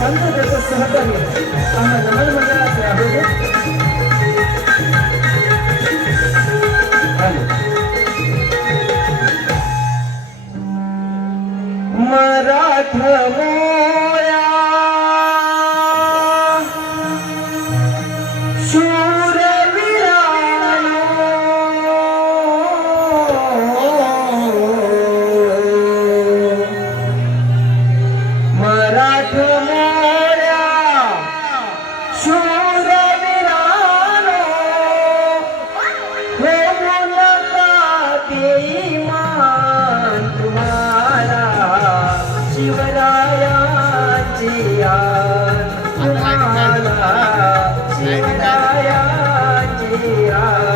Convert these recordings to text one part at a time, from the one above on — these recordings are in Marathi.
शांततेचं सहकार्य आम्हा नमन मंडळाचे आहे. मराठमोळ्या शूरवीरानो मराठमोळ्या शूरवीरानो होऊ नका बेईमान तुम्हाला शिवरायाची याद तुम्हाला शिवरायाची याद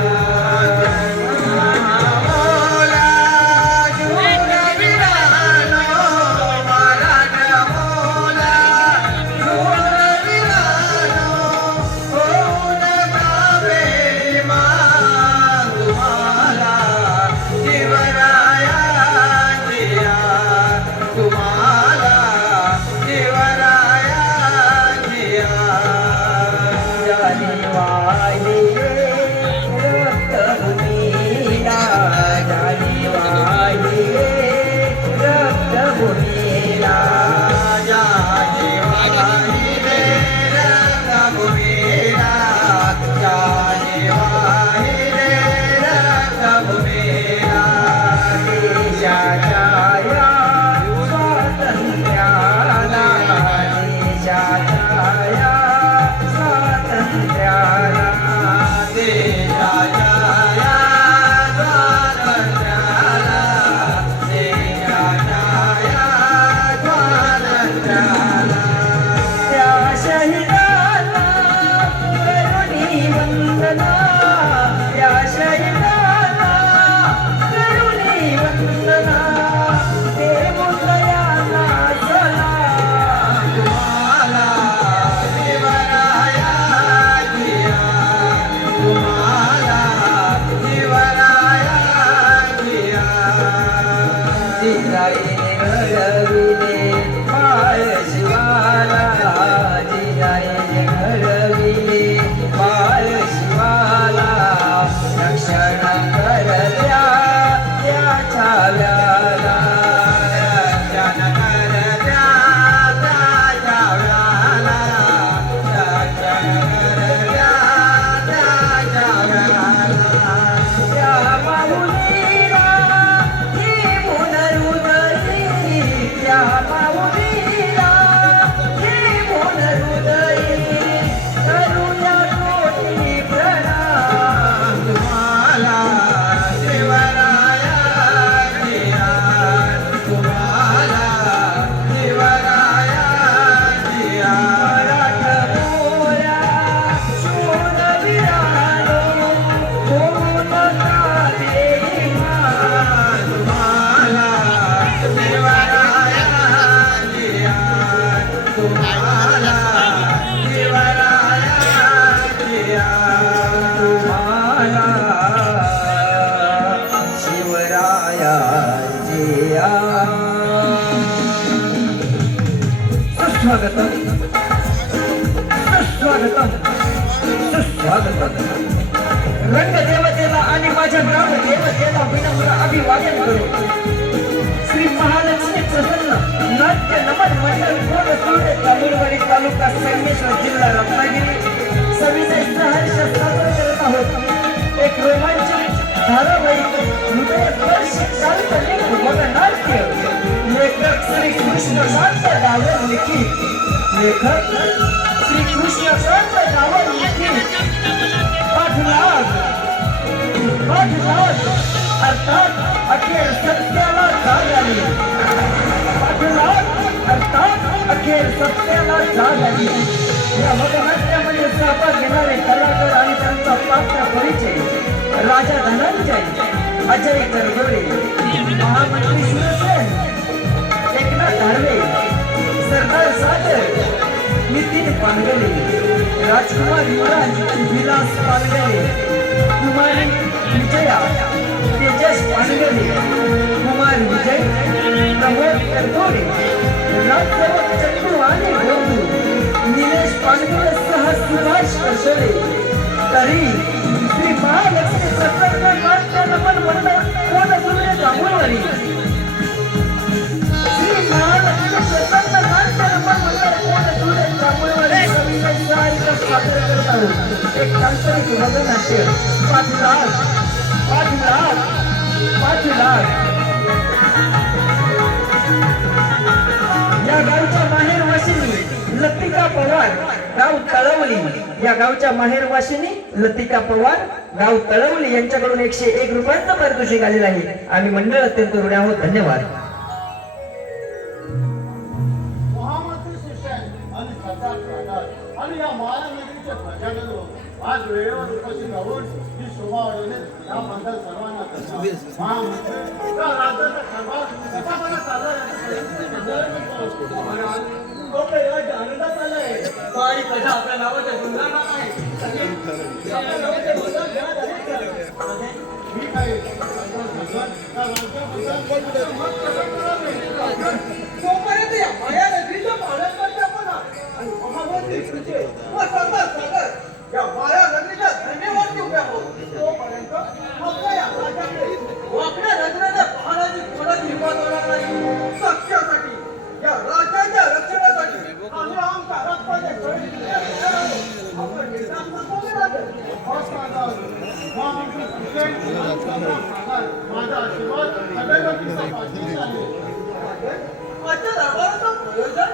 स्वागतम सुस्वागतम सुस्वागतम. रंगदेवतेला आणि माझ्या ग्रामदेवतेला विनम्र अभिवादन करू. श्री महालक्ष्मी प्रसन्न नाट्य नमन मंडळ कोणसूर तालुरवाडी तालुका संगमेश्वर जिल्हा रत्नागिरी सविनय सहर्ष सादर करत आहोत एक रोमांचक धारावाहिक हृदयस्पर्शी काल्पनिक वगनाट्य. लेखक श्री कृष्णकांत डावर लिखित लेखक श्री कृष्णकांत डावर लिखित पाठलाग अर्थात अखेर सत्याला जाग आली. पाठलाग अर्थात अखेर सत्याला जाग आली. या वगनाट्यामध्ये सहभाग घेणारे कलाकार आणि त्यांचा प्राप्त परिचय राजा धनंजय, अजय करगोळे, महामंत्री शिवसेन, एकनाथ धारवे, सरदार सागर, नितीन पानगले, राजकुमार युवराज विलास पानगले, कुमारी विजया तेजस पानगले, कुमार विजय, प्रमोद करगोळे, राजसेवक चंदू आणि गोंदू, पांडुरंगासह सुभाष करशोरे तरी श्री महालक्ष्मी प्रसन्न नाट्य नमन मंडळ कोण सूर्य जांभूळवाडी श्री महालक्ष्मी प्रसन्न नाट्य नमन मंडळ कोण सूर्य जांभूळवाडी कविता सादर करत आहोत एक सांस्कृतिक भजन नाट्य 5 लाख या गावच्या माहेरवासिनी लतिका पवार गाव तळवली या गावच्या माहेरवासिनी लतिका पवार गाव तळवली यांच्याकडून 101 रुपयांचं पारितोषिक आलेलं आहे. आम्ही मंडळ अत्यंत ऋणी आहोत. धन्यवाद. आणि या महानगरीच्या प्रजाजनो आज वेळेवर उपस्थित राहून ही शोभा वाढवणे याबद्दल सर्वांना महामंत्री त्या राज्याचा कारभार कशाप्रकारे चालला याचा आनंदात आलाय. सारी प्रजा आपल्या नावाच्या गुणगानात आहे. ठीक आहे तोपर्यंत या माया नगरीच्या पालकमंत्री आपण आणि महामंत्री या माया नगरीच्या धन्यवाद उभ्या आहोत. तोपर्यंत आपल्या या राज्याकडे आपल्या नजरेने पाहण्याची थोडा निर्माण होणार नाही. सत्यासाठी या राज्याच्या रक्षणासाठी आम्ही आमच्या रक्ताचे गळे दिले आहेत. आपण निर्धार नसावे लागेल. महामंत्री सुशेन माझा आशीर्वाद सदैव तुमच्या पाठीशी आहे. आजच्या दरबाराचं प्रयोजन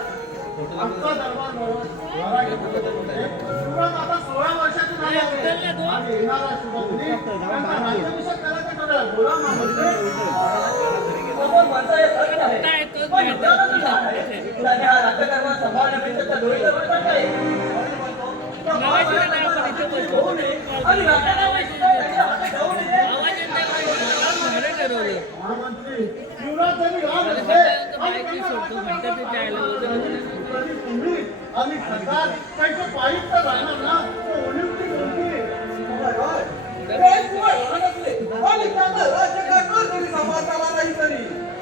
आमचा दरबार आता 16 वर्षाचे झाले आहे आणि येणारा शुभदिनी त्यांचा राज्याभिषेक करायचा ठरवला. बोला महामंत्री. आपण म्हणता येत नाही पण विचारच नाही त्याने हा राज्यकारभार सांभाळण्यापेक्षा त्या डोळीला बळकट आहे. आणि महामंत्री युवराजांनी आणि सरकार त्यांचे पायिक तर राहणार ना तो ओलिंपिक आणि त्यांना राज्यकारभार जरी सांभाळता नाही तरी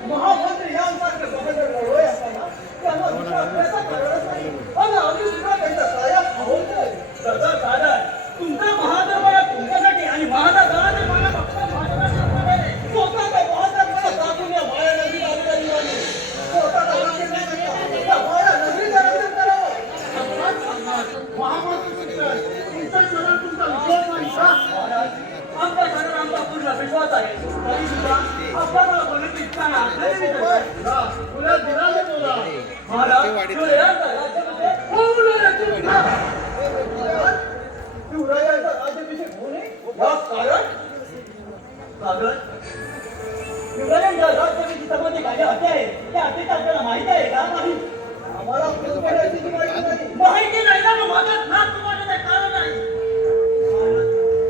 महामंत्री यांसारखे बघत डोळे असताना त्यांना विश्वास द्यायचा कारणच नाही. आणि आम्ही सुद्धा त्यांच्या सहाय्यात आहोत. सरदार दादा तुमचा महादरबार तुमच्यासाठी आणि महादादाने मला फक्त स्वतःचा महादरबार दाखवून या माया नगरी अधिकारी आले. स्वतःचा रक्षण नाही करता त्या माया नगरीचं रक्षण करावं. महामंत्री तुमच्या शहरात तुमचा विश्वास नाही का? आमच्या शहरात आमचा पूर्ण विश्वास आहे. तरी सुद्धा आपल्याला बोलण्याची इच्छा नाही. तुला दिलाने बोला महाराज शिवरायांचा राज्याभिषेक होणे यास कारण शिवरायांच्या राज्याभिषेकी संबंधी काही अटी आहे त्या अटीची आपल्याला माहिती आहे का? नाही आम्हाला माहिती नाही ना माझ्या ना तुम्हाला ते कारण नाही.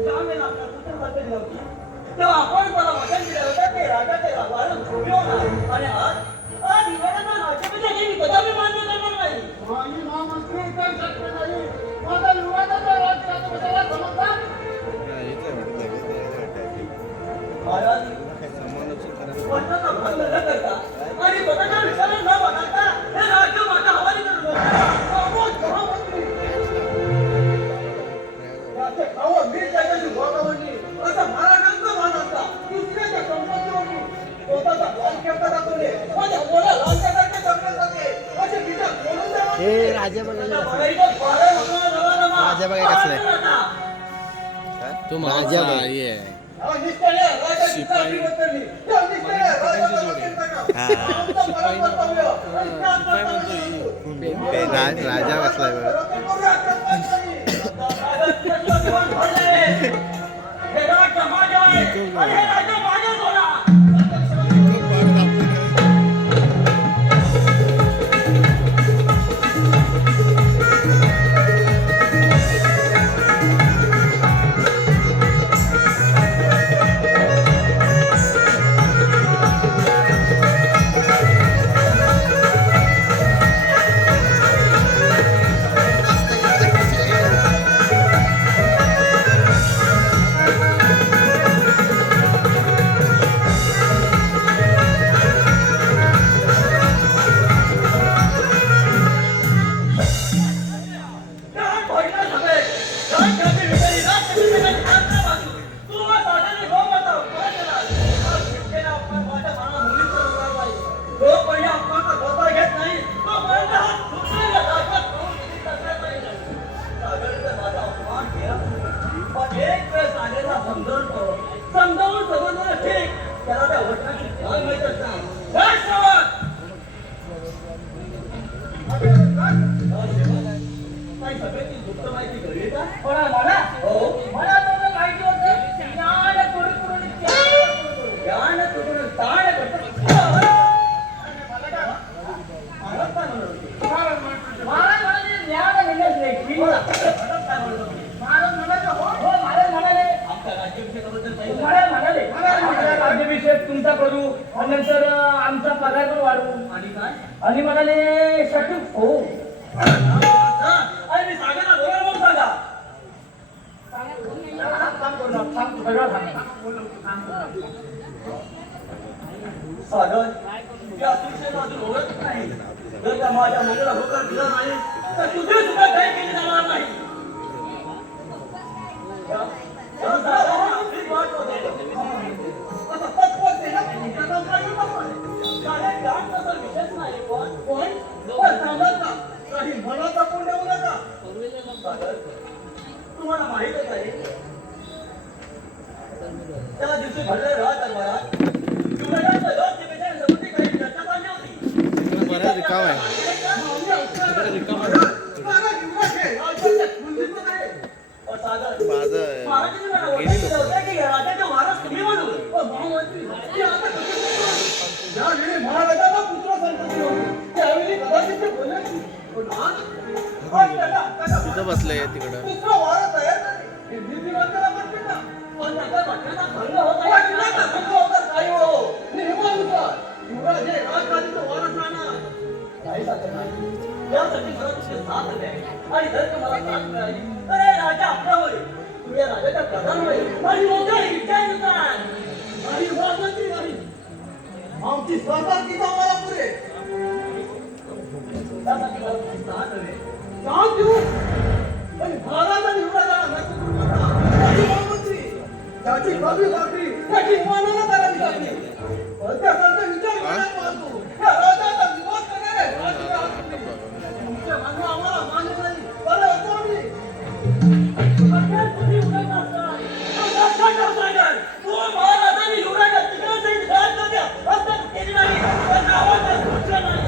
ज्यावेळेला आपल्या पुत्र बदलली होती तेव्हा आपण मला वचन दिलं होतं ते राजाचे वाढून झोपले होणार आणि आज युवरांना राज्याभिषेक ही कदापि मान्य करणार नाही. महामंत्री तर शक्य नाही. माझा युवराजाचा राज्याभिषेकाला समजतात महाराज वचनाचा भंग न करता आणि स्वतःच्या विचाराला न बघता हे राज्य माझ्या हवाली करून महामंत्री त्याचे खावं मीच त्याच्याशी भोगावणी असा मराठ्यांचा मान असता दुसऱ्याच्या संपत्तीवरून स्वतःचा लालकेपटा दाखवले माझ्या मुला लालकेपटाचे जगले जाते असे विचार बोलून द्यावा. राजा बघा कसं आहे तो माझा आहे राजा बसलाय समजावून समजलं ठीक, त्याला त्या वचनाची काय माहित असणार. काय श्रावण? काही सगळ्याची गुप्त माहिती घडली का? मला हो. मला तर माहिती होतं ज्ञान करून ज्ञान करून ताण करतो. महाराज काय म्हणत होते? महाराज म्हणाले ज्ञान मिळत नाही बोला. काय म्हणत होते? महाराज म्हणाले हो महाराज म्हणाले आमच्या राज्याभिषेकाबद्दल काही महाराज म्हणाले महाराज राज्याभिषेक तुमचा करू आणि नंतर आमचा पगार पण वाढवू आणि काय? आणि म्हणाले सटूक हो अरे मी सांगा ना, बरोबर म्हणून सांगा. सागर, या शिक्षेला अजून ओळख नाही. जर त्या माझ्या मुलीला होकार दिला नाही तर तुझी सुद्धा काही केली जाणार नाही. या सागराला आपलीच वाट बघायला. आता पटपट ते ना, त्याचा काही नको. शाळेत गाठ नसेल विशेष नाही, पण सांगत ना, काही मनात टाकून देऊ नका. सागर, तुम्हाला माहीतच आहे त्या दिवशी घडले राहत युवराजांचा लोक ते बेचारे समोरची काही चर्चा चालली होती. बरं रिकाम आहे. महाराजांना पुत्र संतती होती त्यावेळी कदाचित ते बोलले नाही. पण आज तिथं बसलंय तिकडं. पुत्र वारस तयार नाही. हे नीतिमंताला म्हणते ना. पण त्याच्या वाक्याचा भंग होत आहे. वाक्याचा भंग होता काय हो? नियमानुसार युवराज हे राजधानीचा वारस राहणार. काही साध्य नाही. यासाठी मला तुझे साथ हवे आहे. आणि जर का मला साथ मिळाली तर हे राजा आपला होईल. तू या राजाचा प्रधान होईल. आणि मोठा इच्छानुसार आणि महामंत्री नाही. आमची स्वतःची आम्हाला पुरे. त्यासाठी मला तुझी साथ हवी आहे. साथ देऊ. पण महाराजांनी युवराजाला नष्ट करू नका. आणि महामंत्री त्याची बाजू लागली त्याची मानाला करावी लागली. पण त्यासारखा विचार करायला पाहतो. त्या राजाचा विरोध करणारे राजकीय आहात. तुमचे म्हणणं आम्हाला मान्य नाही. बरं कोणी सगळ्यात तुझी उलट असतात. तू महाराजांनी युवराजा तिकडे जाईल घात नव्हत्या हस्तक केली नाही. त्या नावाचा सुटला नाही.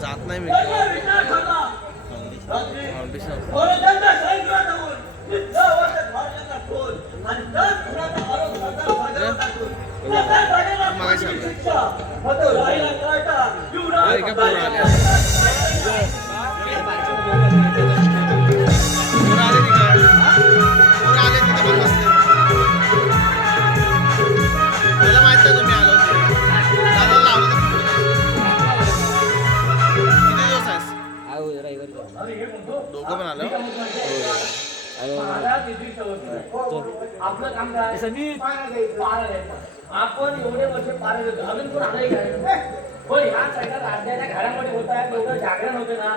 जात नाही मी. त्याचा विचार ठरला. रात्री महाराजांच्या सैन्यात जाऊन नित्यावरच्या भारताचा खोल आणि त्या खुनाचा आरोप सरदार सागरवर टाकून सरदार सागरला फाशीची शिक्षा. मग तो राहिला कराटा युवराज पोरं आले तिकडं. पोरं आले तिथं पण बसले. मला माहित नाही तुम्ही आलो होते. दादा लावलं तर किती दिवस आहेस? अरे हे म्हणतो दोघं पण आलं. महाराज इथे ठेवत आपलं काम काय पारा द्यायचं. आपण एवढे वर्ष पारा देतो अजून कोण आलंय काय? पण ह्या सगळ्या राज्याच्या घरामध्ये होत आहे तेवढं जागरण होते ना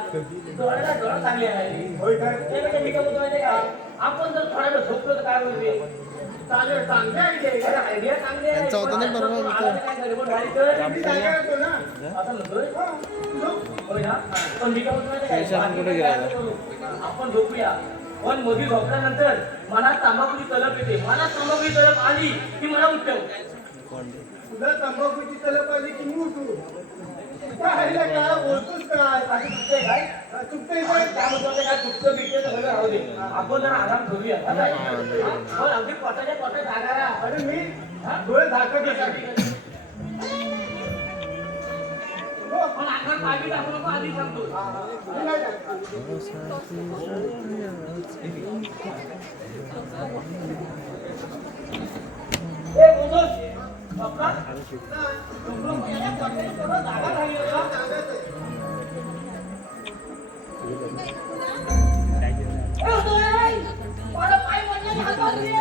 डोळ्याला डोळा चांगले आहे. ते म्हणजे मी काय म्हणतो माहितीये का, आपण जर थोडा वेळ झोपलो तर काय होईल? चालेल चांगले आयडिया चांगली आहे. त्यांचा होता ना परवा इथं. काय गडबड झाली तर मी जागा येतो ना असं म्हणतोय. होय ना? पण मी काय म्हणतो माहितीये का, कुठे गेला? आपण झोपूया. पण मध्ये झोपल्यानंतर मनात तंबाखूची तलप येते. मनात तंबाखूची तलप आली की मला उठव. तुला तंबाखूची तलप आली की उठू. काय बोलतोस काय? आणि चुकतंय काय? चुकतंय काय? काय म्हणतो ते काय चुकतं बिकतं तर सगळं राहू दे. आपण जरा आराम करूया. पण अगदी पोटाच्या पोटात जागा राहा. अरे मी डोळे झाकत पण अंगात पाणी टाकू नको आधी सांगतो. ए बोलतोस आपला तुमचं पहिल्या पोटाची थोडं जागा राहिली आहे का? ए, उदय! माझा पाय वरती हातावर घे.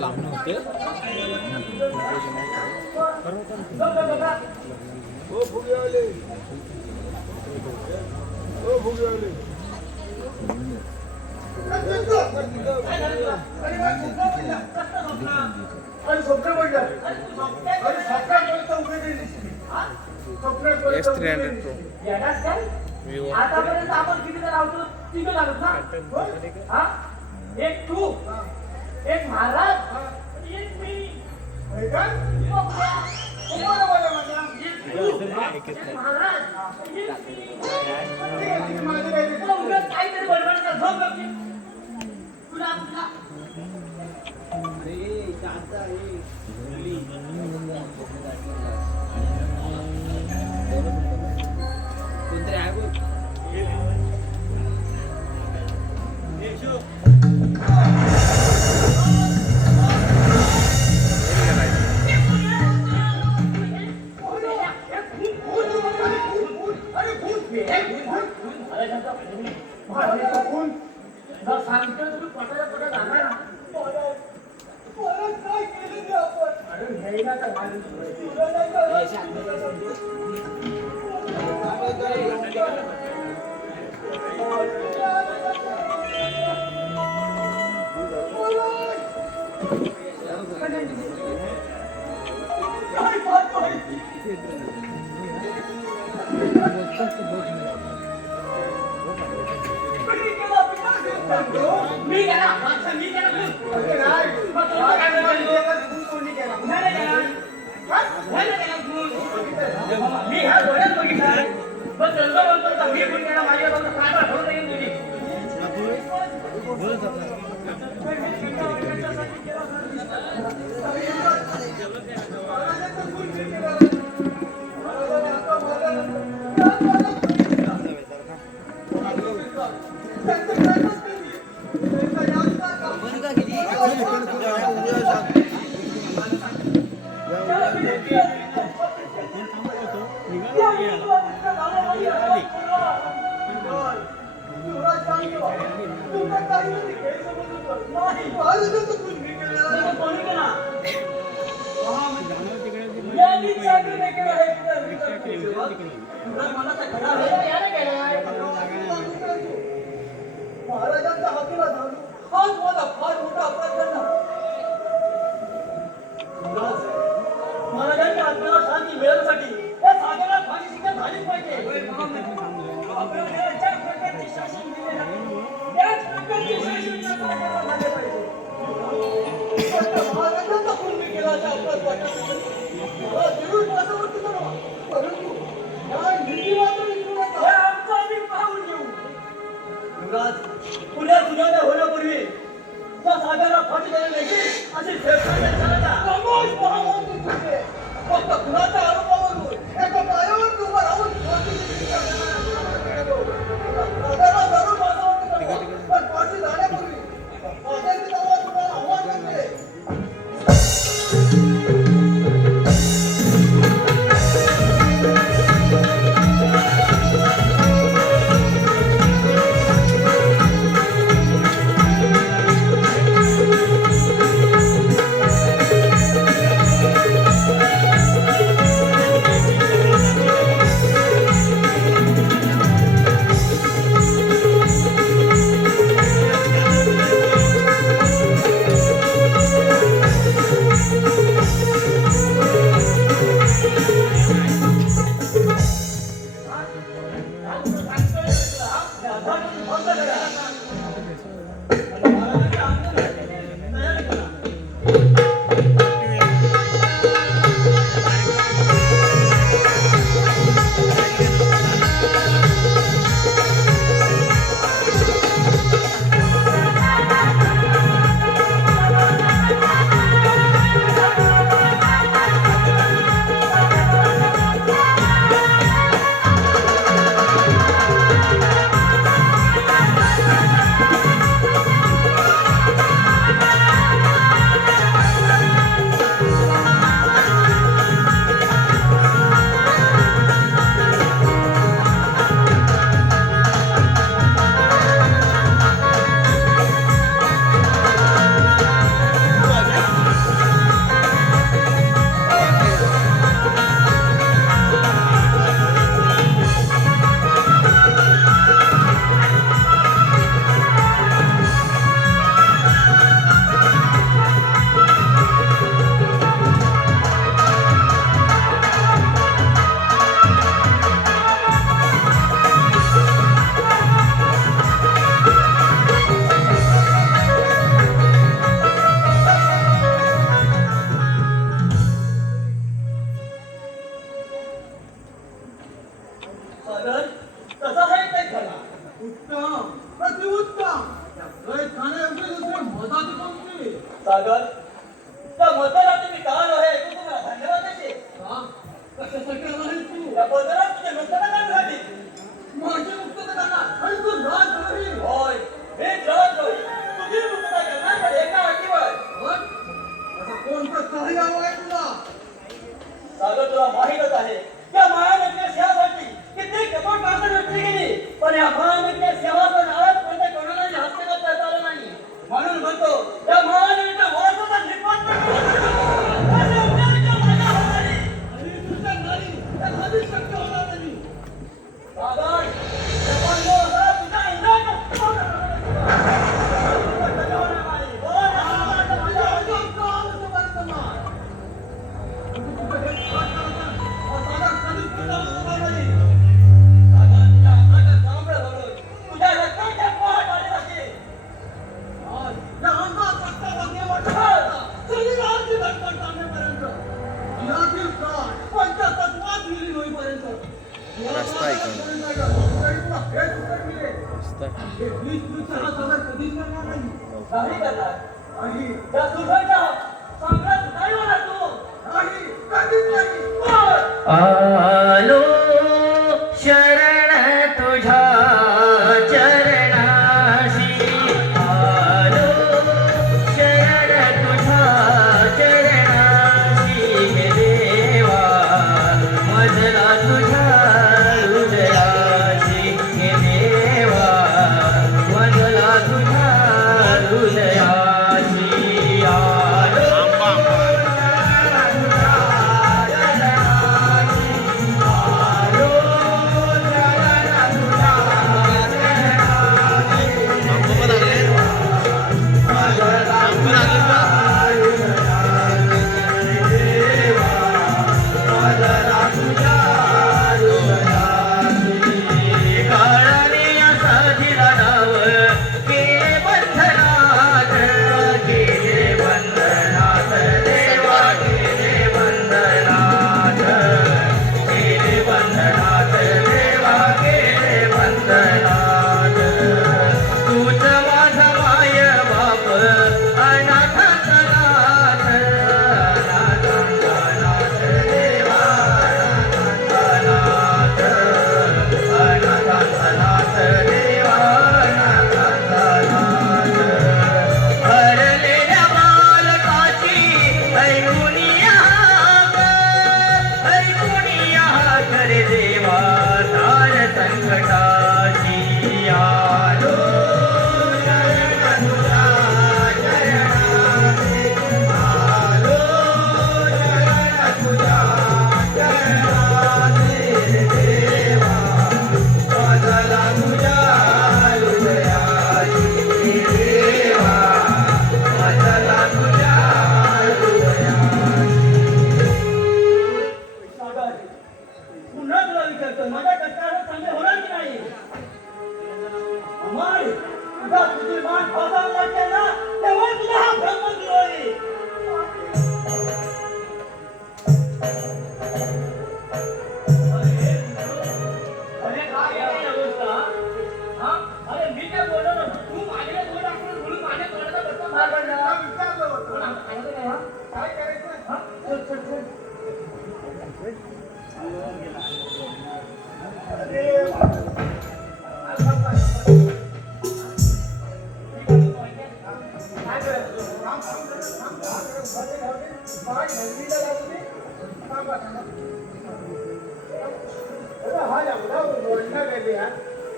लांब होते. ओ फुगेवाले ओ फुगेवाले आणि स्वप्न पडलं आणि स्वप्नापर्यंत उभे दिली X300 Pro. येणार काय? आतापर्यंत आपण किती जण आहोत? तिघ झालो ना? हा? एक तू, एक महाराज, आणि एक मी. हे काय? बघूया. कोणाला बोलला माझ्या? एक तू, एक महाराज, आणि एक मी. ठीक आहे, माझी काही नाही. तुला उगाच काहीतरी बडबड कर, झोप गपची. तुला सांगतो तुम्ही पटाला पटा जाणार ना. परत काय केलं ते आपण? अरे घ्यायला तर मागे तुला नाही कळत? काय बात आहे? मी गेला मागचा मी गेला मग तुला काय बोलतो? नाही गेला. नाही गेला तू. मी ह्या डोळ्यात बघितलं. पण चंद्र बोलतो तर मी पण गेला माझ्या बघून काय ठेवून देईन तुझी. कोणी केला? यांनी चांगलं नाही केलं आहे. मला तर खरा आहे. याने केलं आहे. महाराजांच्या हातीला धावलो. हाच माझा फार मोठा अपराध झाला. महाराजांच्या आत्म्याला शांती मिळवण्यासाठी या सागराला फाशी शिक्षा झालीच पाहिजे. आपल्याला ज्या प्रकारचे शासन दिले आहे, त्याच प्रकारचे शासन या सागराला झाले पाहिजे. महाराजांचा खून मी केला असा अपराध वाटत नाही. मला जरूर माझ्यावर तुझा नाव. परंतु या नीती मात्र विसरू हे नका. आमचं आम्ही पाहून घेऊ. पुढे तुझ्या होण्यापूर्वी त्या सागराला फाशी देणे नाही अशी शेतकऱ्यांच्या चालता. समोर महामंत्री तुझे. फक्त कुणाच्या आरोपावरून एका पायावर तू उभा राहून फाशीची शिक्षा देणार. सागराला जरूर माझ्यावर तुझा नाव. पण फाशी जाण्यापूर्वी फाशाची नावा तुला आव्हान करते. उत्तम प्रतिउत्तम लय खाण्यायोग्य दुसरे मधाची कोणती सागर त्या मतदारात तुम्ही का आहे तू तुम्हाला धन्यवाद देते का कशासाठी आला आहेस तू त्या मतदारात तुझे मुक्तता करण्यासाठी माझी मुक्तता करणार आणि तू राजद्रोही होय हे जळद्रोही तुझी मुक्तता करणार पण एका अटीवर पण आता कोणतं सहाय्य हवं आहे तुला सागर तुला माहीतच आहे त्या महानगरीय सेवासाठी किती कपट माणसं व्यक्ती गेली पण या महानगरीय सेवाचं नावात कोणत्या कोणालाही हस्तगत करता आलं नाही म्हणून म्हणतो त्या महानगरीच्या वारसाचा निर्माण आणि तुझ्या नाही त्या कधीच शक्य होणार नाही सागर जपान होता तुझ्या रस्ता आहे इकडं. नाही करणार त्या सुखाचा सम्राट नाही होणार तू आलो शरण तुझ्या चरणाशी आलो शरण तुझ्या चरणाशी हे देवा मजला तुझ्या हृदयाशी हे देवा मजला तुझ्या हृदयाशी आलो आंबा आंबा पण आले आंबा लागले का काळाने असा दिला नाव गेले बंधनात गेले बंधनात देवा गेले बंधनात गेले बंधनात देवा गेले बंधनात तूच माझा माय बाप अनाथांचा नाथ अनाथांचा नाथ देवा अनाथांचा नाथ देवा अनाथांचा नाथ हरलेल्या बालकाची ऐकून या करे देवा तार संकटाची आलो शरण तुझ्या चरणाशी आलो शरण तुझ्या चरणाशी देवा मजला तुझ्या हृदयाशी देवा मजला तुझ्या हृदयाशी सागर पुन्हा तुला विचारतो माझ्या कष्टाला चांगले होणार की नाही अमर तुझा तुझी मान फसावं लागते ना तेव्हा तुला हा ब्रह्मद्रोही अरे काय आहे या गोष्ट हा? अरे मी काय बोललो नव्हतो तू माझ्या बोल आपण बोलून माझ्या तोंडाचा बट्टा मार पडला विचारलं होतं सांगतो काय हा? काय करायचं हा? चल चल चल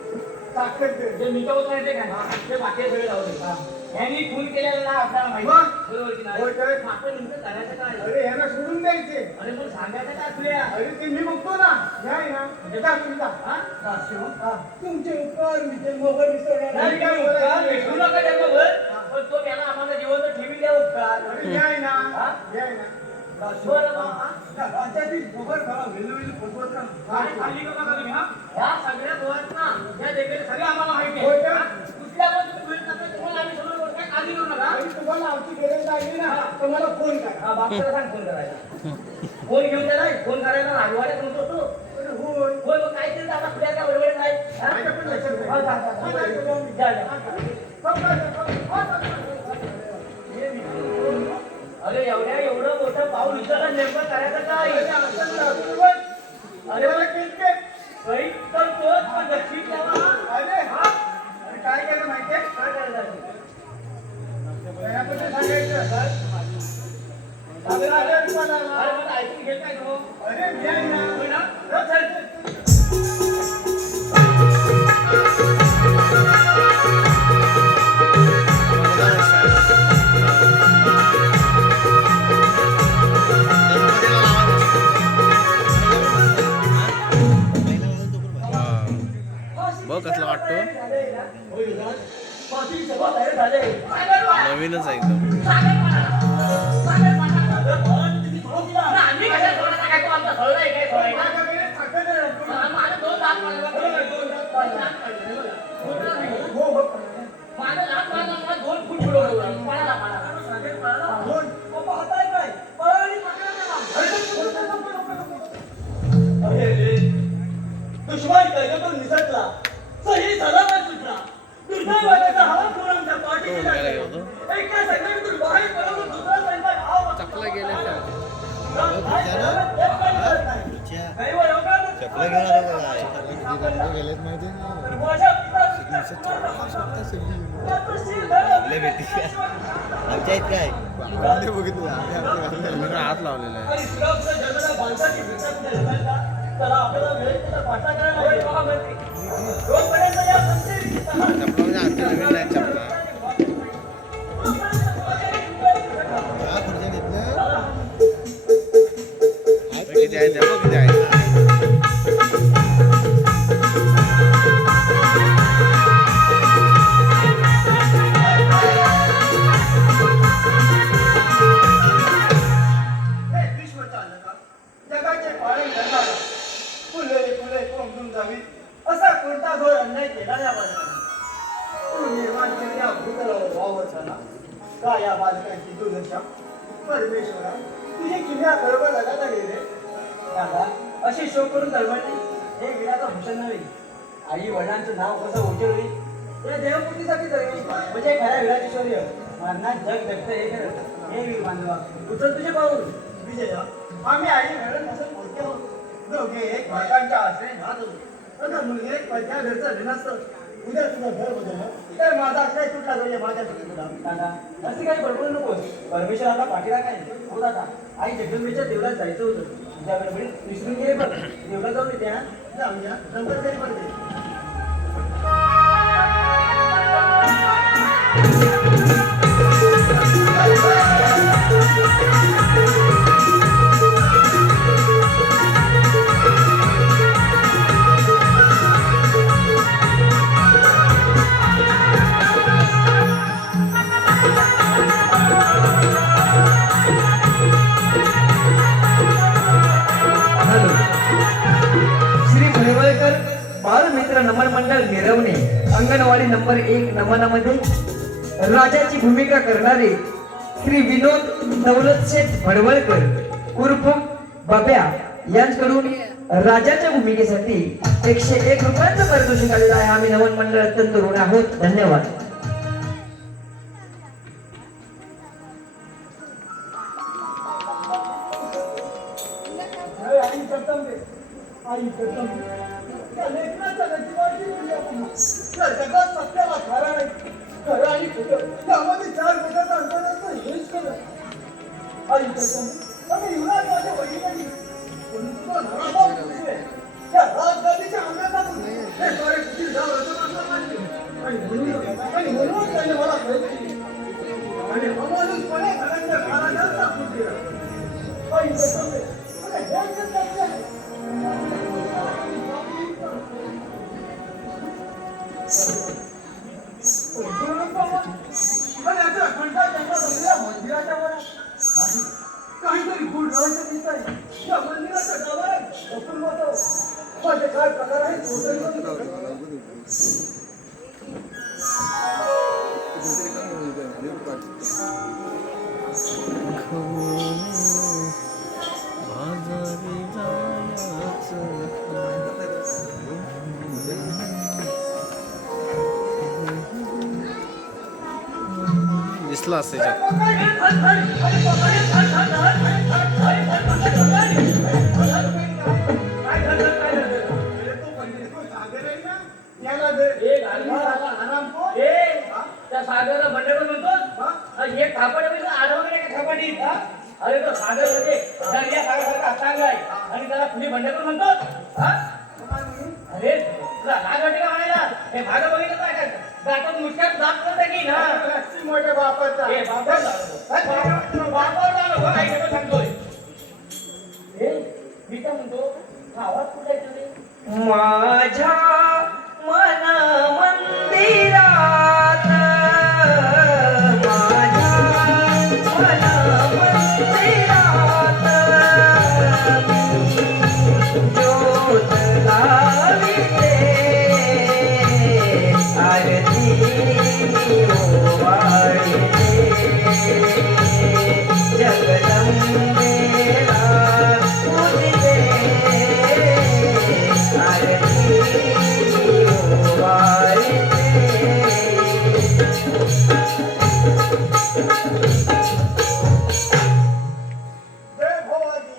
जे मिटवत नाही ते काय ते बाकी सगळे जाऊ दे यांनी खून केलेला ना आपल्याला माहिती मग? बरोबर की नाही होय तर. आपण नेमकं करायचं काय अरे यांना सोडून द्यायचे अरे मग सांगायचं काय तुला अरे ते मी बघतो ना नाही ना जा तुम्ही जा. हा? तुमचे उपकार मी ते मोबाईल विसरणार नाही काय उपकार भेटू नका त्याच्यावर पण तो त्याला आम्हाला जिवंत ठेवी द्या उपकार अरे मी आहे ना हा? मी आहे ना बरं बा, हा? राज्यातील मोबाईल खरा वेळोवेळी फसवत काय खाली नका करू, हा? ह्या सगळ्या गोष्ट ना या देखील सगळं आम्हाला माहिती होय आहे का? हा? कुठल्या पण तुम्ही वेळ नका, तुम्हाला आम्ही सगळं गोष्ट काय खाली करू नका आणि तुम्हाला आमची गरज लागली ना तर मला फोन करा हा, बापच्याला सांग फोन करायला फोन घेऊन त्याला फोन करायला राजवाड्यात म्हणतो तो अरे होय होय मग काहीतरी आता आपल्याला काय बरोबर नाही माझ्या पण लक्षात नाही. हा, जा, जा, जा. जा, जा. अरे एवढं मोठं पाऊल उचलला नेमकं करायचं काय? अरे मला किटकिट. काही तर तोच पण दक्षिण द्यावा. अरे हा? अरे काय केलं माहितीये? काय करायचं? घरामध्ये सांगायचं साजरा आल्या तुम्हाला. अरे मला ऐकून घेत नाही तो. अरे मी आहे ना. होय ना? हो, चल, चल. बघ कसला वाटतो पाचवी सभा तयार झाले. नवीनच आहे एकदम आम्ही कशा सोडायचा काय? तो आमचा सोडला आहे काय? सोडायचा? माझ्या वेळेस साखर नाही राहतो. माझं दोन दात पडले बघ. दोन दात पडले बघ. मोठा नाही. हो हो. माझं लहान मला 2 फूट पुढे होतं. पळाला. सागर पळाला. दोन. पप्पा हाताय काय? पळाली पकडा अरे दुश्मन कैकतून निसटला सही सलामत सुटला दुर्दैवाचा हवा करून पाठी तो गेला गेलो एका सेकंदातून बाहेर पडून दुसरा सैनिक आव चपला गेल्या चपला घेऊन आलो का गेलेत माहिती आपल्या भेटी आमच्या आहेत काय बघितलं मी हात लावलेला आहे त्याला आपल्याला वेळ त्याचा पाठा करायला जोपर्यंत या संशयी चपला म्हणजे आमच्या नवीन नाही चपला हा खुर्च्या घेतल्या किती आहे त्या किती आहे जगाचे पाणी घडणार फुले फुले कोंबून जावी असा कोणता घोर अन्याय केला या बालकाने तू निर्माण केलेल्या भूतलावर वावर झाला का या बालकांची दुर्दशा परमेश्वरा तुझी किम्या बरोबर लगाता गेले दादा अशी शोक करून तळमळली हे विनाचं भूषण नव्हे आई वडिलांचं नाव कसं उचल होईल या देवपूर्तीसाठी तरी म्हणजे खऱ्या विराची शौर्य मरणात जग जगत हे खरं हे वीर बांधवा उचल तुझे पाऊल विजया आम्ही आई मिळून असं बोलते आहोत दोघे एक भागांच्या आश्रय राहत होतो अगं मुलगी एक पद्या घरचं भिनस्त उद्या तुझं घर बदललं तर माझा आश्रय तुटला जाईल माझ्या तुला दादा असे काही बडबडू नकोस परमेश्वराला पाठीला काय हो दादा आई जगदंबेच्या देवळात जायचं होतं तुझ्या गडबडीत विसरून गेले बघ देवळात जाऊन येते हा जाऊया नंतर तरी पडते श्री भैवळकर बालमित्र नमन मंडळ मिरवणे अंगणवाडी नंबर 1 नमनामध्ये राजाची भूमिका करणारे श्री विनोद दौलत शेठ भडवळकर उर्फ बाब्या यांच्याकडून राजाच्या भूमिकेसाठी 101 रुपयांचं पारितोषिक आलेलं आहे. आम्ही नमन मंडळ अत्यंत ऋणी आहोत. धन्यवाद. आई कर्तव्य आई कर्तव्य त्या लेखनाच्या नशिबाची मुली आपण त्या जगात सत्याला खरा नाही खरं आणि खोटं त्यामध्ये 4 बोटाचं अंतर असतं हेच खरं आई कर्तव्य अगं युवराज माझ्या वडिलांनी परंतु तो धराभाव तुझे त्या राजगादीच्या अंगातून हे सारे कुठे जाव असं मानले आणि म्हणून त्याने मला प्रयत्न केले आणि अमानुषपणे घरांच्या कारागारात टाकून दिला आई कर्तव्य काहीतरी गुण रहस्य दिसत आहे या मंदिराच्या गावात माझे काय प्रकार आहे बाजारी जायचं दिसला असं याच्यात. याला दे. त्या सागरला बंडेवर म्हणतो एक थापाड आडवणे का थापाडी अरे तो सागर म्हणजे दर्या सागरसारखा चांगला आहे आणि त्याला तुम्ही बंडेवर म्हणतो अरे तुला लाज वाटते का म्हणायला हे भाग बघितलं काय काय गातात मुठ्यात दाब करता की ना लक्ष्मी मोठ्या बापाचा. हे बापावर झालं बघ आई सगळं सांगतोय हे मी काय म्हणतो हा आवाज कुठे आहे तुम्ही माझ्या मन मंदिरात माझ्या मन मंदिरात ज्योत लाविते आरती ओवाळते जगदंबेला पूजिते आरती ओवाळते. जय भवानी.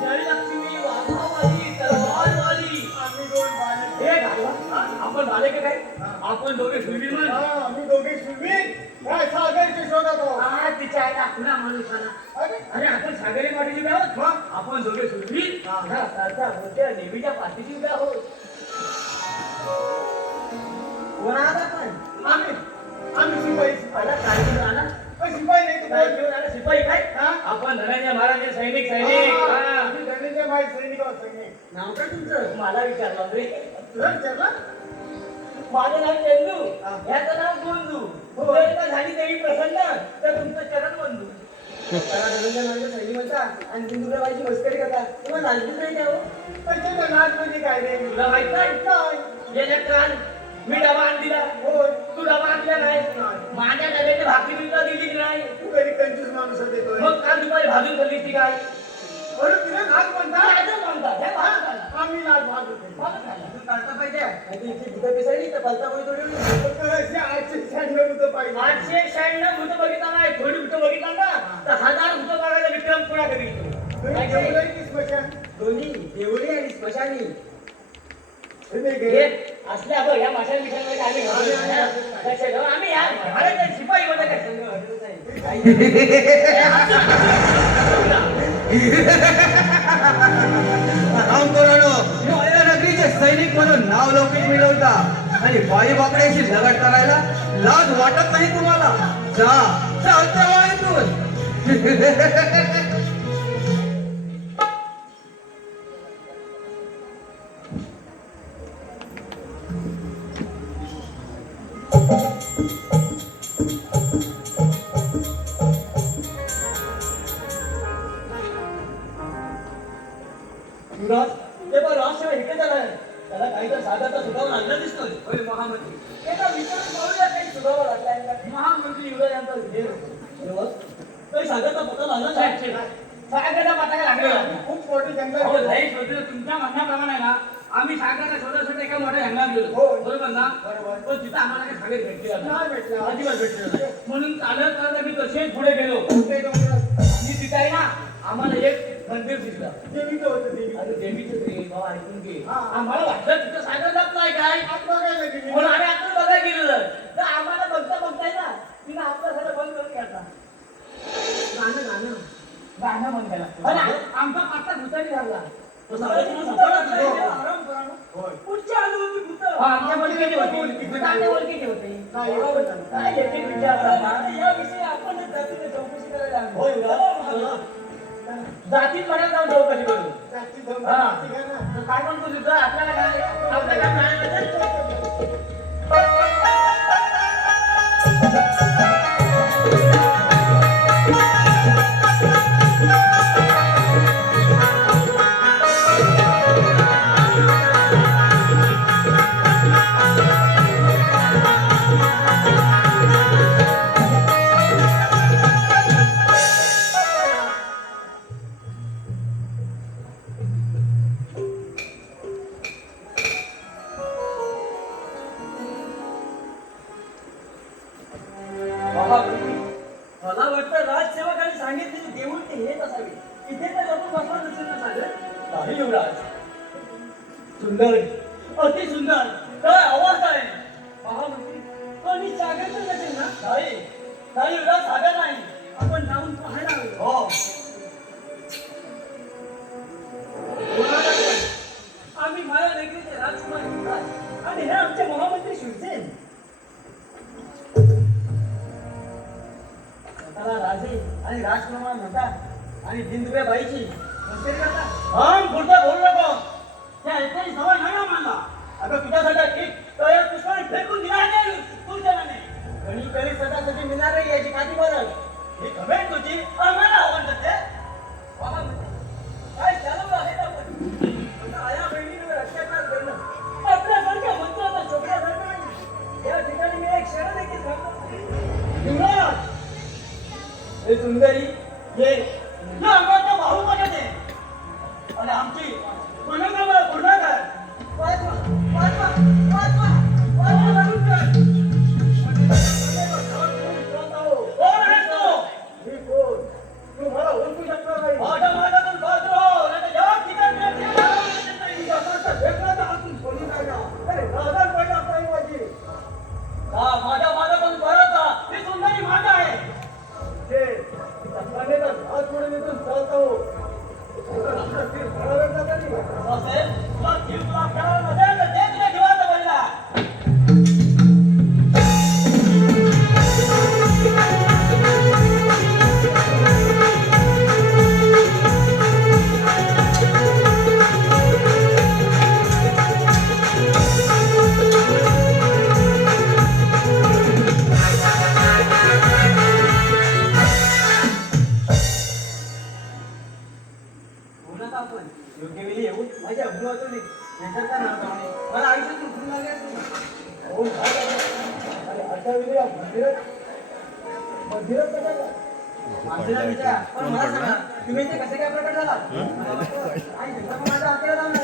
जय लक्ष्मी वाघावाली तलवारवाली आम्ही दोन बाले. हे घालवा आपण झाले का काय आपण दोघे सुरवीर म्हण आम्ही दोघे सुरवीर काय सागरचे शोधत आहोत. तिच्या आईला खुला माणूस आला अरे अरे आपण सागरी पाठीची उभे आहोत आपण दोघे सुरवीर मोठ्या देवीच्या पाठीची उभे आहोत कोण आला पण आम्ही शिपाई. आला काय घेऊन आला शिपाई नाही काय तू. घेऊन आला शिपाई काय हा? आपण धनंजय महाराज सैनिक सैनिक हा. आम्ही धनंजय माई सैनिक आहोत सैनिक. नाव काय तुमचं मला विचारलं रे तुला विचारलं? माझं नाव चंदू हा. याचं नाव गोंदू हो. जर का झाली देवी प्रसन्न तर तुमचं चरण बंधू त्याला धनंजय माई सैनिक म्हणतात आणि सिंधुराबाईची मस्करी करतात. तुम्हाला लाजूच नाही का हो? पण त्याचा नाच म्हणजे काय रे? तुला माहित नाही काय? गेल्या काल मी डबा आणला होय. तू डबा आणला नाही माझ्या डब्याची भाकरी तुला दिली नाही तू कधी कंजूस माणूस देतोय. मग काल दुपारी भाजून खाल्ली ती काय अरे तिला नाच म्हणतात. भाजून म्हणतात हे भाजून खाल्ला. आम्ही नाच भागवतो. भाजून खाल्ला. तू काढता पाहिजे. आणि इथे भुतं पिसाळली तर पलता पोळी थोडी होती. तर अशी 896 होतं पाहिजे. 896 भूत बघितला नाही थोडी भूत बघितला ना तर 1000 भूत बघायला विक्रम पुन्हा कधी तुम्ही देऊळ आहे की स्मशान? दोन्ही देवळी आणि स्मशानी हे नाही हे घे. असल्या बघ या माशाल मिशाल आम्ही घालतो आम्ही या महाराज शिपाई मध्ये काय नगरीचे सैनिक म्हणून नाव लौकिक मिळवता आणि बाई बाकड्याशी लगट करायला लाज वाटत नाही तुम्हाला जा चालते इथून. ते पण राष्ट्र इकडे झालाय त्याला काही तर सागरचा सुधावा लागला दिसतोय होय महामंत्री त्याचा विचार पाहूया काही सुधावा लागलाय का महामंत्री युवराज यांचा विजय होतो काही सागरचा पत्ता लागला नाही सागरचा पत्ता काय लागला खूप मोठी जंगल हो आहे. नाही शोधलं तुमच्या म्हणण्याप्रमाणे ना आम्ही सागरला शोधासाठी एका मोठ्या जंगलात गेलो हो. बरोबर ना बरोबर. पण तिथं आम्हाला काही सागर भेटले नाही भेटलं. अजिबात भेटले नाही म्हणून चालत चालत आम्ही तसेच पुढे गेलो ते डोंगरात आणि तिथे आहे ना आम्हाला एक मंदिर दिसलं देवीचं होतं देवी. अरे देवीचं ते भाव ऐकून घे हा. आम्हाला वाटलं तिथं सागर जात नाही काय आत बघायला गेली. म्हणून आम्ही आता बघायला गेलेलं तर आम्हाला बघता बघताय ना तिने आपलं सगळं बंद करून घेतला गाणं गाणं गाणं बंद केला आणि आमचा पत्ता भुतानी झाला तो सागरची ना सापडत नाही. आराम करा ना. होय. पुढची आली होती भुतं. हा, आमच्या ओळखीची होती. भुतं आमच्या ओळखीची होती. नाही, बरोबर झालं. काय एक-एक विचारतात ना. याविषयी आपणच जातीने चौकशी करायला हवी. होय का? जातीत पर्यंत जाऊन चौकशी करू जास्ती जाऊन हा. जास्ती घ्या ना. तर काय म्हणतो तुझं आपल्याला काय आपल्याला काय मिळालं? सांगितलेली देऊळ ते हेच असावे. इथे तर आपण बसवा नसेल ना सागर? नाही युवराज. सुंदर, अति सुंदर. काय आवाज आहे महामंत्री? पण मी सागर तर नसेल ना? नाही नाही युवराज, सागर नाही. आपण जाऊन पाहायला हवे. हो. आम्ही माया नगरीचे राजकुमार युवराज आणि हे आमचे महामंत्री शिवसेन. स्वतःला राजे आणि राजकुमार म्हणतात आणि बिंदुबे बाईची मस्करी करतात. हा पुढचा बोलू नको. त्या एकही सवय नाही हो मला. अगं तुझ्यासाठी एक तयार पुष्कळ फेकून दिला आहे तुझ्याने. कणी कणी सदासाठी मिळणार नाही याची खाती बरं. ही कमेंट तुझी आम्हाला आवडतं ते. बाबा काय चालवलं आहे का आपण? आया बहिणीवर अत्याचार करणं आपल्यासारख्या मंत्राचा छोकऱ्यासारखं नाही. या ठिकाणी मी एक क्षण देखील थांबतो. हे सुंदरी ये या अंगाच्या बाहुमध्ये दे आणि आमची मनोकामना पूर्ण कर. वाचवा वाचवा वाचवा वाचवा लागून कर. कोण आहेस तू? मी कोण? तू मला ओळखू शकणार नाही. माझ्या मार्गातून बाजू हो नाही या ठिकाणी हातून सोडून टाका. अरे दादा पहिला काही माझी माझ्या मार्गातून परत जा. ही सुंदरी माझा आहे. योग्य वेळी येऊन माझ्या अभिवाचन नेतृत्व नाव मला आयुष्यात उठून लागले अशा वेळी मंदिरात विचार. पण मला सांगा तुम्ही इथे कसे काय प्रकट झाला? माझ्या हाताला जाऊन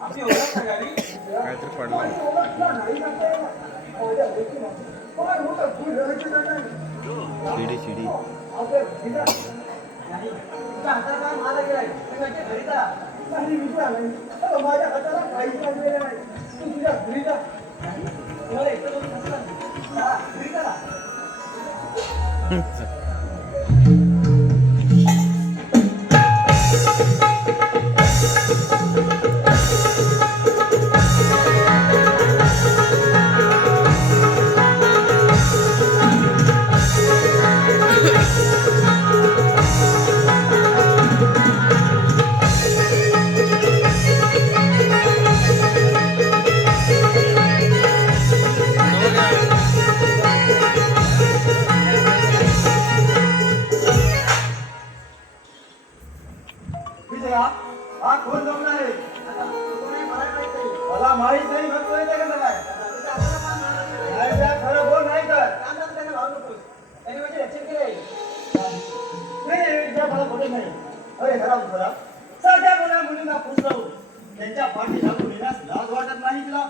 आपली ओळख सांगावी. काहीतरी पडलं. शिडी नाही तुझ्या हाताला काय मारा गेलाय? तुम्ही घरी जा. काही विचार नाही. माझ्या हाताला काहीच लागलेलं नाही. तू तुझ्या घरी जा. तुम्हाला एकटं करून नसलं घरी करा. हा कोण जमणार आहे? मला माहित नाही. मग तुला काय काय खरं बोल नाही तर त्याने म्हणजे रक्षण केलंय. नाही मला बोलत नाही. अरे खरा खरा सगळ्या मुला मुलींना खुश राहू त्यांच्या पाठी लागून येण्यास लाज वाटत नाही तिला.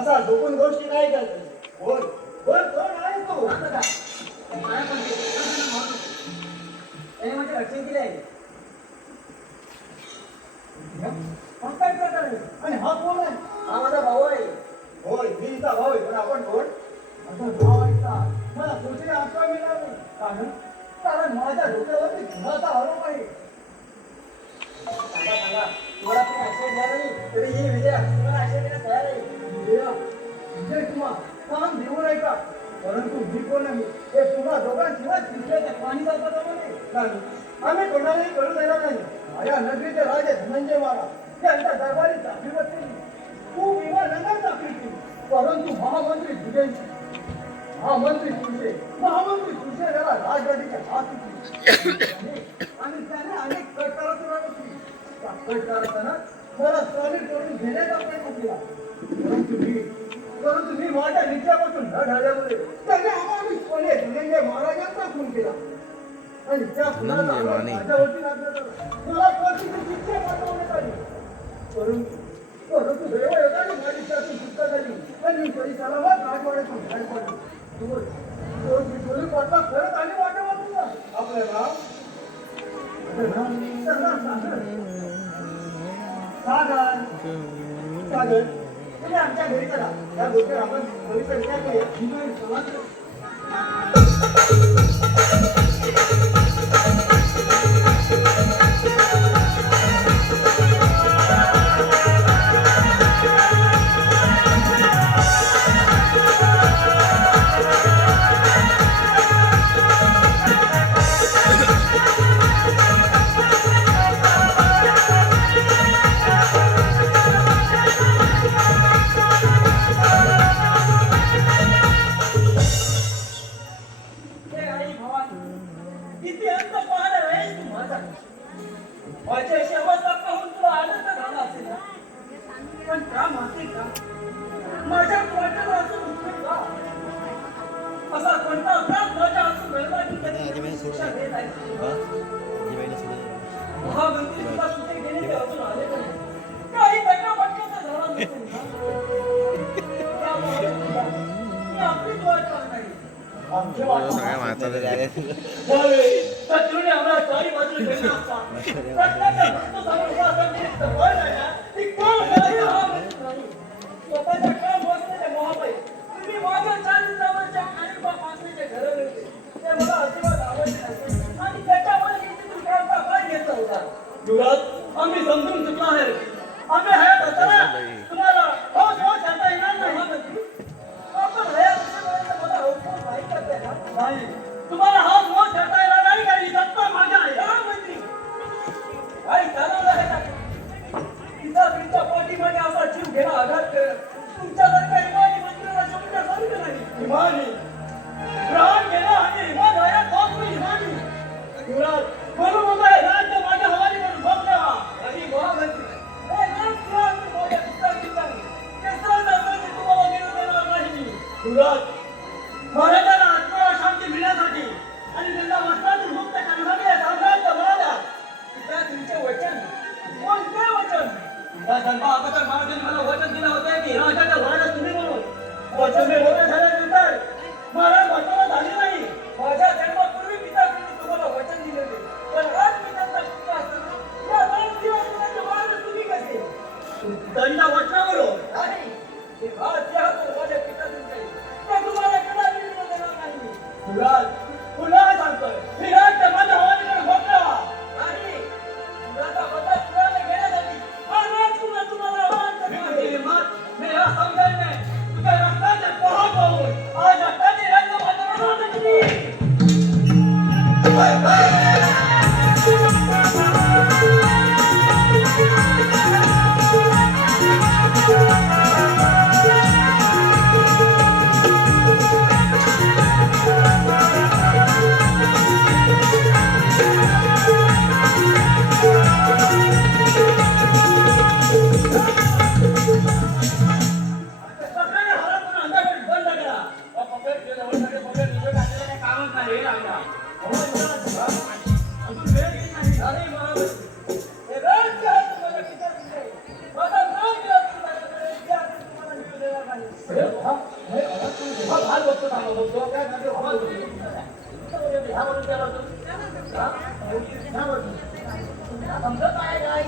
असा झोपून गोष्टी काय करते? बोल बोल कोण आहे तू? त्याने म्हणजे रक्षण केलंय. मग काय प्रकार आहे? आणि हा कोण आहे? हा माझा भाऊ आहे. होय मी हिचा भाऊ आहे. पण आपण कोण? असं भाव ऐकता मला सोचणे आठवा मिळणार नाही. कारण माझ्या डोक्यावरती गुन्हाचा आरोप आहे. सांगा सांगा तुम्हाला पण ऍक्सिडेंट झाला नाही तरी ही विजया तुम्हाला ऍक्सिडेंट देण्यास तयार आहे. विजय कुमार काम देऊ नये का? परंतु मी कोण आहे? हे तुम्हा दोघांशिवाय तिसऱ्याच्या पाणी जातात नाही. आम्ही कोणालाही कळू देणार नाही. माझ्या नगरीचे राजे धनंजय महाराज यांच्या दरबारी चाकरी बसली. तू किंवा नगर चाकरी केली. परंतु महामंत्री विजयची महामंत्री तुळसे याला राजवाडीच्या हात आणि त्याने अनेक कट करत राहिली. कट करताना मला स्वामी करून घेण्याचा प्रयत्न केला. परंतु मी माझ्या निश्चयापासून न ढाळल्यामुळे त्याने अमानुषपणे धनंजय महाराजांचा खून केला. आणि त्या खुनाचा माझ्यावरती लागण्यात आला. मला फाशीची शिक्षा पाठवण्यात आली. परंतु दैवयोगाने माझी त्यातून सुटका झाली आणि मी तरी सलामत राजवाड्यातून बाहेर पडलो. पाटला खरंच आणि वाटत आपल्या सागर सागर तुम्ही आमच्या घरी चला त्या गोष्टीवर आपण भविष्य विचार करूया. हे आई भवानी, किती अंत पाहणार आहे तू माझा. माझ्या शेवटचा पाहून तुला आनंद झाला असेल ना? पण का माहिती का माझ्या पोटाला असं दुखतंय का? असा कोणता अपराध माझ्या असून घडला की कधी कधी शिक्षा देत आहे? महामंत्री तुला सुटे गेले ते अजून आले पण नाही. काही दंगा फटक्याचा झाला नसेल का? त्यामुळे तुला मी आपलीच वाट पाहत आहे. आमची वाट सगळ्या म्हातारे शत्रूने आम्हाला चारी बाजूने घेतला असता. रत्नाच्या भक्तसमोर उभा असताना जी तलवार आहे ना, ती कोण करायला हा माणूस नाही. स्वतःच्या काम बसलेले मोहाबाई, तुम्ही माझ्या 40 जवळच्या आईबाप असलेले घरं होते. ते मला अजिबात आवडले नाही. आणि त्याच्यामुळे मी तिथून कामचा भाग घेतला होता. युवराज, आम्ही समजून चुकलो आहे. आम्ही हयात असताना तुम्हाला हौस करता येणार नाही हा मंत्री. आपण हयात असेपर्यंत मला हौस माहित आहे ना? नाही. तुम्हाला हौस मोज करता येणार नाही का? ही सत्ता माझ्या आहे. हा मंत्री. काही चालवलं आहे का? तिचा तुमच्या पाठीमागे असा जीव घेणं आघात करत तुमच्यासारख्या इमानी मंत्र्याला शोभण्यास हरकत नाही. इमानी प्राण घेणं आणि इमान आहे तोच मी इमानी. युवराज, म्हणून मग हे राज्य माझ्या हवाली करून सोपल्यावा. आणि महामंत्री, हे राज किंवा तुम्ही माझ्या पित्ताची नाही. ते सहज असं की तुम्हाला मिळू देणार नाही. युवराज, महाराजांना आत्म्याला शांती मिळण्यासाठी आणि त्यांना वस्त्रातून मुक्त करण्यासाठी हे साम्राज्य मिळालं. पिता, तुमचे वचन कोणते वचन? या जन्मा अगोदर महाराजांनी मला वचन दिलं होतं की राजाचा वारस तुम्ही म्हणून. वचन मी मोठे झाल्यानंतर महाराज वचन झाले नाही. माझ्या जन्मापूर्वी पिताजींनी तुम्हाला वचन दिले होते. पण आज मी त्यांचा पुत्र असताना या राजसिंहासनाचे वारस तुम्ही कसे? त्यांच्या वचनावरून नाही. ते राजसिंहासन माझ्या पिताजींचे. ते तुम्हाला कदापि मिळू देणार नाही. युवराज, पुन्हा सांगतोय, मी राज्य माझ्या हवालीकडे सोपल्यावा. नाही. युवराजा बदला पुराणे घेण्यासाठी हा राजकुमार तुम्हाला आवाहन करतो आहे. मी हा समजायला तुझ्या रक्ताचे पोहा पाहून आज रक्ताचे रंग माझ्यावर होते. सगळे हरपून अंधार बंद करा. पकड केलं वगैरे पकड निघत असलेलं काही कामच नाही. हे लागला. अजून वेळ गेली नाही. अरे महाराज, हे राज्य आहे तुम्हाला पिताजींचे. माझा नाव दिला तुम्हाला त्या तुम्हाला मिळू देणार नाही. हा भाग बघतो थांबा बघतो. काय झालं? भाग बघतो. ह्या म्हणून त्याला होतं. हा? ह्या म्हणून. समजत आहे काय?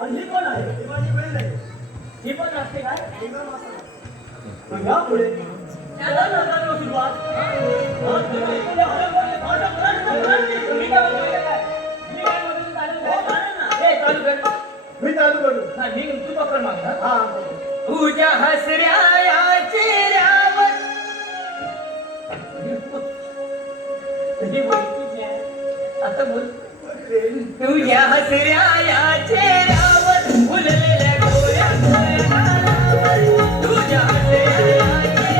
आणि ही कोण आहे? ही माझी बहीण आहे. ही पण असते काय? मग या पुढे त्याला नजर सुरुवात. मी काय मी चालू करू. मी तू पकड मागणार. हा, तुझ्या हसऱ्या चेहऱ्यावर आता बोल. तुझ्या हसऱ्या चेहऱ्यावर फुललेल्या डोळ्या तुझ्या हसऱ्या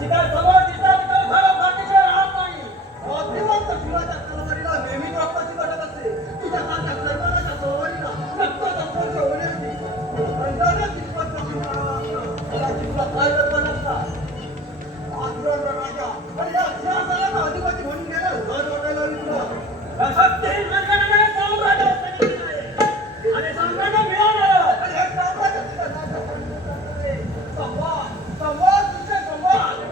शिकार समोर दिसता तर खरं बाकीचे राहत नाही. अतिवंत शिवाच्या तलवारीला नेहमी रक्ताची गरज असते. तुझ्यासारख्या सैतानाच्या तलवारीला रक्तचंद्राची ओढ येते. संतांना कितपत जखमी करावं लागतं. त्याला जिंकला काय करता नसता. आजूबाजूला राजा आणि या सिंहासनाचा अधिपती म्हणून गेला घर वाटायला विकला. सत्तेही संतानाने साम्राज्य स्थापित केले. आणि साम्राज्य मिळालं. आणि हे साम्राज्य तुझ्या राज्यात संवाद संवाद तुझे संवाद.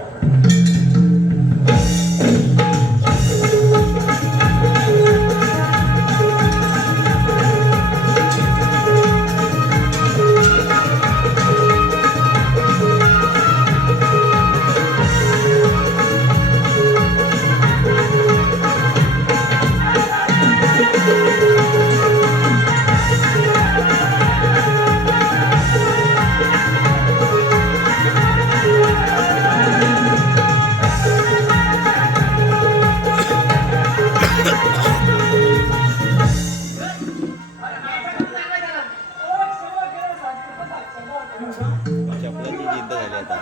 चपलाची जिद्द झाली आता.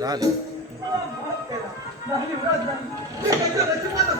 झालं मी त्याच्या रचनाला